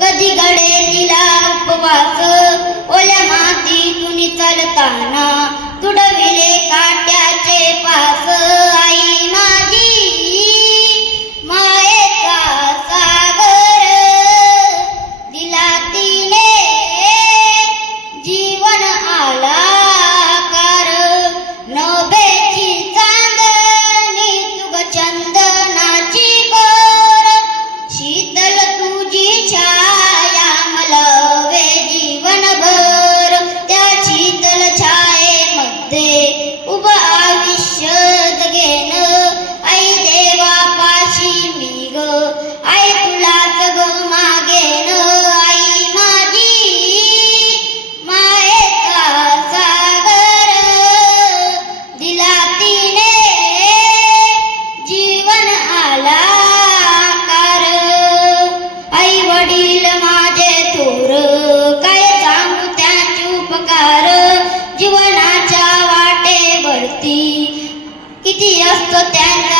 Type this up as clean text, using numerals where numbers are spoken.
कधी घडे तिला उपवास ओल्या मातीतून चालताना तुडविले काट्याचे पास आई माझी मायेचा सागर दिला तिने जीवन आला कार नभेची चांदणी तुग चंदनाची गोर शीतल तुझी छाया मलवे जीवनभर त्या शीतल छायेमध्ये उभं आयुष्य जगेन आई देवापाशी मी ग आई तुलाच ग मागेन आई माझी मायेचा सागर दिला तिने जीवन आला कार आई वडील माझे थोर काय सांगू त्यांचे उपकार जीवनाच्या वाटेवरती किती असतो त्यांचा